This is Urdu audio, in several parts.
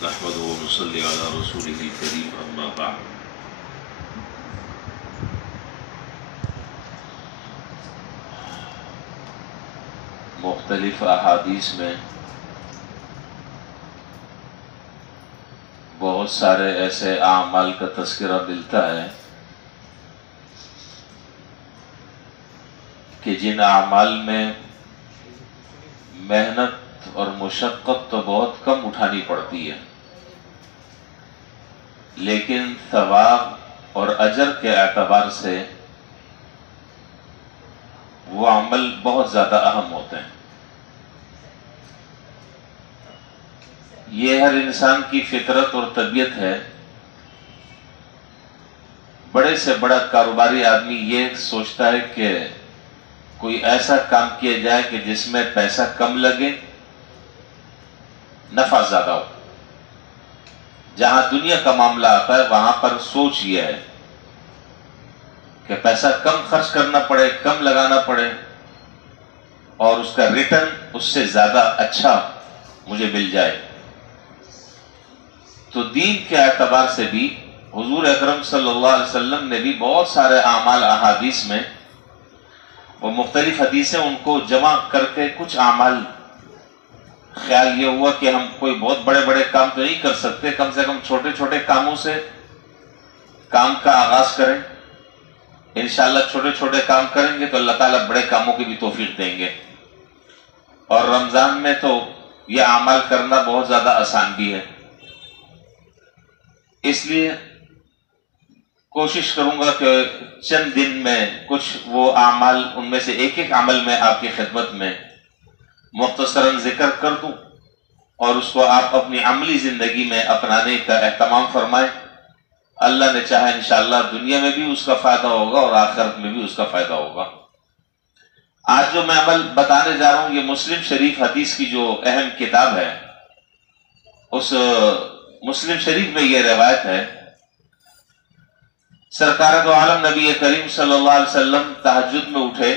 نحمده ونصلي على رسوله الكريم اما بعد. مختلف احادیث میں بہت سارے ایسے اعمال کا تذکرہ ملتا ہے کہ جن اعمال میں محنت اور مشقت تو بہت کم اٹھانی پڑتی ہے، لیکن ثواب اور اجر کے اعتبار سے وہ عمل بہت زیادہ اہم ہوتے ہیں۔ یہ ہر انسان کی فطرت اور طبیعت ہے۔ بڑے سے بڑا کاروباری آدمی یہ سوچتا ہے کہ کوئی ایسا کام کیا جائے کہ جس میں پیسہ کم لگے، نفع زیادہ ہو۔ جہاں دنیا کا معاملہ آتا ہے وہاں پر سوچ یہ ہے کہ پیسہ کم خرچ کرنا پڑے، کم لگانا پڑے اور اس کا ریٹرن اس سے زیادہ اچھا مجھے مل جائے۔ تو دین کے اعتبار سے بھی حضور اکرم صلی اللہ علیہ وسلم نے بھی بہت سارے اعمال احادیث میں وہ مختلف حدیثیں ان کو جمع کر کے کچھ اعمال خیال یہ ہوا کہ ہم کوئی بہت بڑے بڑے کام تو نہیں کر سکتے، کم سے کم چھوٹے چھوٹے کاموں سے کام کا آغاز کریں۔ انشاءاللہ چھوٹے چھوٹے کام کریں گے تو اللہ تعالیٰ بڑے کاموں کی بھی توفیق دیں گے، اور رمضان میں تو یہ اعمال کرنا بہت زیادہ آسان بھی ہے۔ اس لیے کوشش کروں گا کہ چند دن میں کچھ وہ اعمال، ان میں سے ایک ایک عمل میں آپ کی خدمت میں مختصراً ذکر کر دوں اور اس کو آپ اپنی عملی زندگی میں اپنانے کا اہتمام فرمائیں۔ اللہ نے چاہا انشاءاللہ دنیا میں بھی اس کا فائدہ ہوگا اور آخرت میں بھی اس کا فائدہ ہوگا۔ آج جو میں عمل بتانے جا رہا ہوں یہ مسلم شریف حدیث کی جو اہم کتاب ہے، اس مسلم شریف میں یہ روایت ہے، سرکار دو عالم نبی کریم صلی اللہ علیہ وسلم تہجد میں اٹھے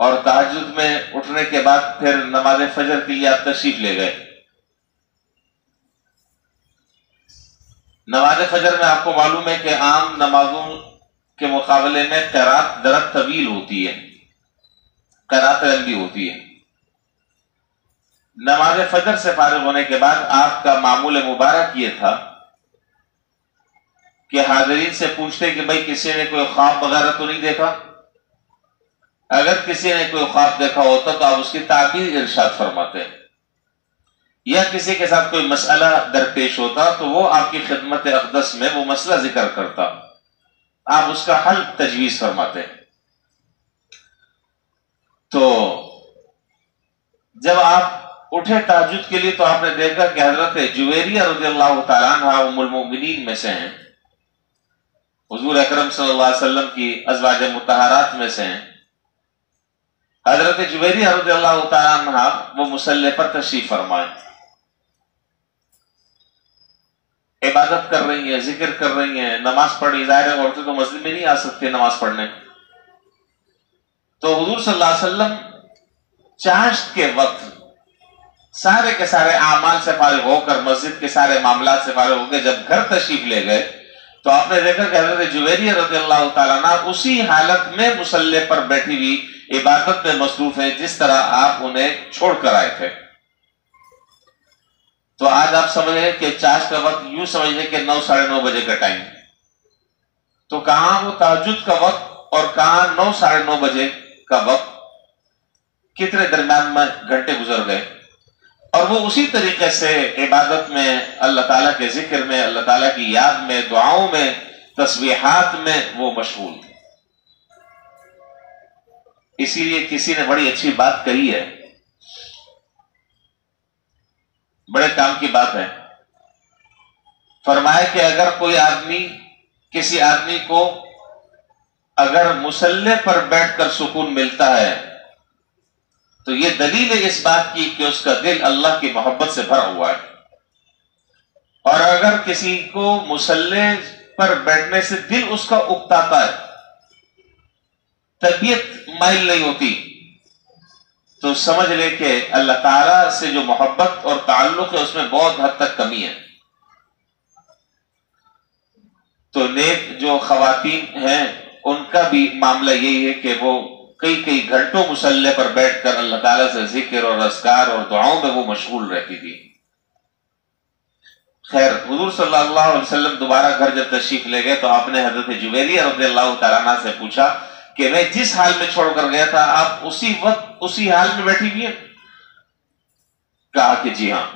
اور تہجد میں اٹھنے کے بعد پھر نماز فجر کے لیے آپ تشریف لے گئے۔ نماز فجر میں آپ کو معلوم ہے کہ عام نمازوں کے مقابلے میں قرات درجہ طویل ہوتی ہے، قرات لمبی ہوتی ہے۔ نماز فجر سے فارغ ہونے کے بعد آپ کا معمول مبارک یہ تھا کہ حاضرین سے پوچھتے کہ بھائی کسی نے کوئی خواب وغیرہ تو نہیں دیکھا؟ اگر کسی نے کوئی خواب دیکھا ہوتا تو آپ اس کی تعبیر ارشاد فرماتے، یا کسی کے ساتھ کوئی مسئلہ درپیش ہوتا تو وہ آپ کی خدمت اقدس میں وہ مسئلہ ذکر کرتا، آپ اس کا حل تجویز فرماتے۔ تو جب آپ اٹھے تہجد کے لیے تو آپ نے دیکھا کہ حضرت جویریہ رضی اللہ تعالیٰ عنہ ام المؤمنین میں سے ہیں، حضور اکرم صلی اللہ علیہ وسلم کی ازواج مطہرات میں سے ہیں۔ حضرت جویریہ رضی اللہ تعالیٰ عنہ وہ مصلی پر تشریف فرمائے، عبادت کر رہی ہیں، ذکر کر رہی ہیں، نماز پڑھ رہی۔ ظاہر ہے عورتیں تو مسجد میں نہیں آ سکتی نماز پڑھنے، تو حضور صلی اللہ علیہ وسلم چاشت کے وقت سارے کے سارے اعمال سے فارغ ہو کر، مسجد کے سارے معاملات سے فارغ ہو کے جب گھر تشریف لے گئے تو آپ نے دیکھا کہ حضرت جویریہ رضی اللہ تعالیٰ عنہ اسی حالت میں مصلی پر بیٹھی ہوئی عبادت میں مصروف ہے جس طرح آپ انہیں چھوڑ کر آئے تھے۔ تو آج آپ سمجھ رہے کہ چاشت کا وقت یوں سمجھ لیں کہ 9 ساڑھے 9 بجے کا ٹائم، تو کہاں وہ تہجد کا وقت اور کہاں 9 ساڑھے 9 بجے کا وقت، کتنے درمیان میں گھنٹے گزر گئے، اور وہ اسی طریقے سے عبادت میں، اللہ تعالیٰ کے ذکر میں، اللہ تعالیٰ کی یاد میں، دعاؤں میں، تسبیحات میں وہ مشغول تھے۔ اسی لیے کسی نے بڑی اچھی بات کہی ہے، بڑے کام کی بات ہے، فرمایا کہ اگر کوئی آدمی، کسی آدمی کو اگر مصلی پر بیٹھ کر سکون ملتا ہے تو یہ دلیل ہے اس بات کی کہ اس کا دل اللہ کی محبت سے بھرا ہوا ہے، اور اگر کسی کو مصلی پر بیٹھنے سے دل اس کا اکتاتا ہے، طبیعت مائل نہیں ہوتی، تو سمجھ لے کہ اللہ تعالیٰ سے جو محبت اور تعلق ہے اس میں بہت حد تک کمی ہے. تو نیک جو خواتین ہیں ان کا بھی معاملہ یہی ہے کہ وہ کئی گھنٹوں مصلی پر بیٹھ کر اللہ تعالیٰ سے ذکر اور اذکار اور دعاؤں میں وہ مشغول رہتی تھی. خیر حضور صلی اللہ علیہ وسلم دوبارہ گھر جب تشریف لے گئے تو آپ نے حضرت جویریہ رضی اللہ تعالیٰ عنہ سے پوچھا کہ میں جس حال میں چھوڑ کر گیا تھا آپ اسی وقت اسی حال میں بیٹھی ہوئی ہیں؟ کہا کہ جی ہاں.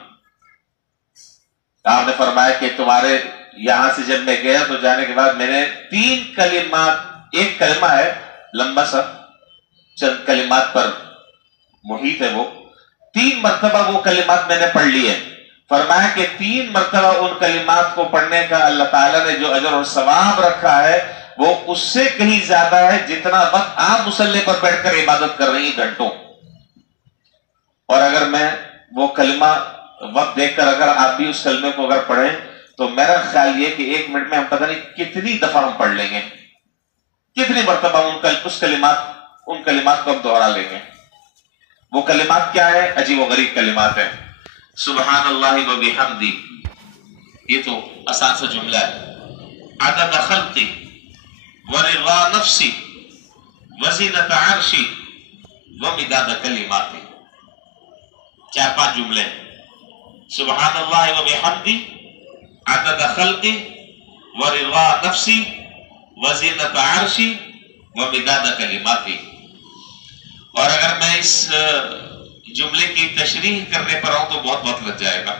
آپ نے فرمایا کہ تمہارے یہاں سے جب میں گیا تو جانے کے بعد میں نے 3 کلمات، ایک کلمہ ہے لمبا سا چند کلمات پر محیط ہے، وہ 3 مرتبہ وہ کلمات میں نے پڑھ لی ہے. فرمایا کہ 3 مرتبہ ان کلمات کو پڑھنے کا اللہ تعالیٰ نے جو اجر اور ثواب رکھا ہے وہ اس سے کہیں زیادہ ہے جتنا وقت آپ مصلی پر بیٹھ کر عبادت کر رہی ہیں گھنٹوں. اور اگر میں وہ کلمہ وقت دیکھ کر اگر آپ بھی اس کلمے کو اگر پڑھیں تو میرا خیال یہ کہ 1 منٹ میں ہم پتہ نہیں کتنی دفعہ ہم پڑھ لیں گے، کتنی مرتبہ ان کلمات کو ہم دوہرا لیں گے. وہ کلمات کیا ہے؟ عجیب و غریب کلمات ہیں. سبحان اللہ و بحمدی، یہ تو آسان سا جملہ ہے. عدد خلقی ورضا نفسی وزینت عرشی ومداد کلماتی، 4-5 جملے. سبحان اللہ و بحمدی، عدد خلقی ورضا نفسی وزینت عرشی ومداد کلماتی. اور اگر میں اس جملے کی تشریح کرنے پر آؤں تو بہت لگ جائے گا.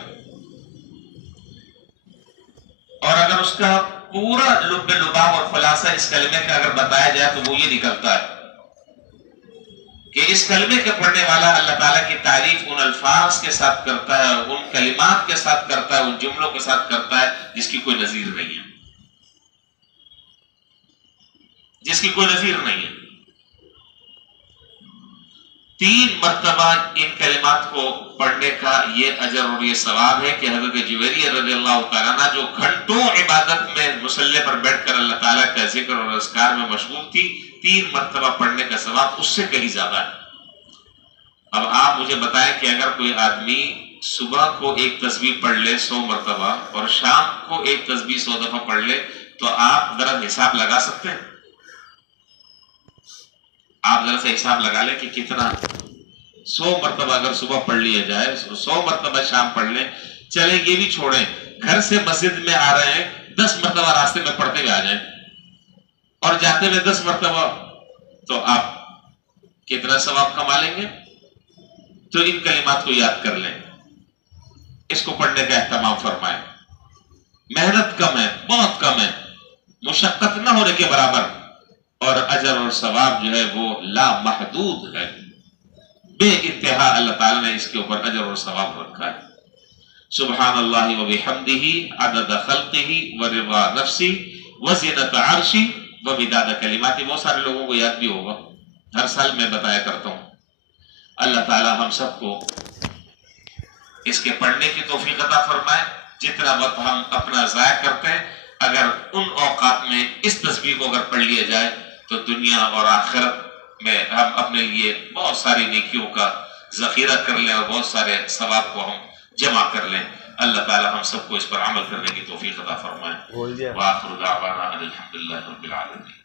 اور اگر اس کا پورا لب لباب اور خلاصہ اس کلمے کا اگر بتایا جائے تو وہ یہ نکلتا ہے کہ اس کلمے کے پڑھنے والا اللہ تعالیٰ کی تعریف ان الفاظ کے ساتھ کرتا ہے، ان کلمات کے ساتھ کرتا ہے، ان جملوں کے ساتھ کرتا ہے جس کی کوئی نظیر نہیں ہے، جس کی کوئی نظیر نہیں ہے. 3 مرتبہ ان کلمات کو پڑھنے کا یہ اجر اور یہ ثواب ہے کہ حضرت جویریہ رضی اللہ تعالیٰ عنہ جو گھنٹوں عبادت میں مصلی پر بیٹھ کر اللہ تعالیٰ کا ذکر اور اذکار میں مشغول تھی، 3 مرتبہ پڑھنے کا ثواب اس سے کہیں زیادہ ہے. اب آپ مجھے بتائیں کہ اگر کوئی آدمی صبح کو ایک تسبیح پڑھ لے 100 مرتبہ اور شام کو ایک تسبیح 100 دفعہ پڑھ لے تو آپ ذرا حساب لگا سکتے ہیں؟ آپ ذرا سے حساب لگا لیں کہ کتنا 100 مرتبہ اگر صبح پڑھ لیا جائے، 100 مرتبہ شام پڑھ لیں. چلیں یہ بھی چھوڑیں، گھر سے مسجد میں آ رہے ہیں 10 مرتبہ راستے میں پڑھتے ہوئے آ جائیں اور جاتے ہوئے 10 مرتبہ، تو آپ کتنا ثواب کما لیں گے؟ تو ان کلمات کو یاد کر لیں، اس کو پڑھنے کا اہتمام فرمائیں. محنت کم ہے، بہت کم ہے، مشقت نہ ہونے کے برابر، اور اجر اور ثواب جو ہے وہ لا محدود ہے، بے انتہا اللہ تعالیٰ نے اس کے اوپر اجر اور ثواب رکھا ہے. سبحان اللہ و بحمدہ عدد خلقہ ورضا نفسی وزینت عرشی ومداد کلماتی. بہت سارے لوگوں کو یاد بھی ہوگا، ہر سال میں بتایا کرتا ہوں. اللہ تعالیٰ ہم سب کو اس کے پڑھنے کی توفیق عطا فرمائے. جتنا وقت ہم اپنا ضائع کرتے ہیں اگر ان اوقات میں اس تسبیح کو اگر پڑھ لیا جائے تو دنیا اور آخرت میں ہم اپنے لیے بہت ساری نیکیوں کا ذخیرہ کر لیں اور بہت سارے ثواب کو ہم جمع کر لیں. اللہ تعالیٰ ہم سب کو اس پر عمل کرنے کی توفیق عطا فرمائے. وآخر دعوانا الحمدللہ رب العالمین.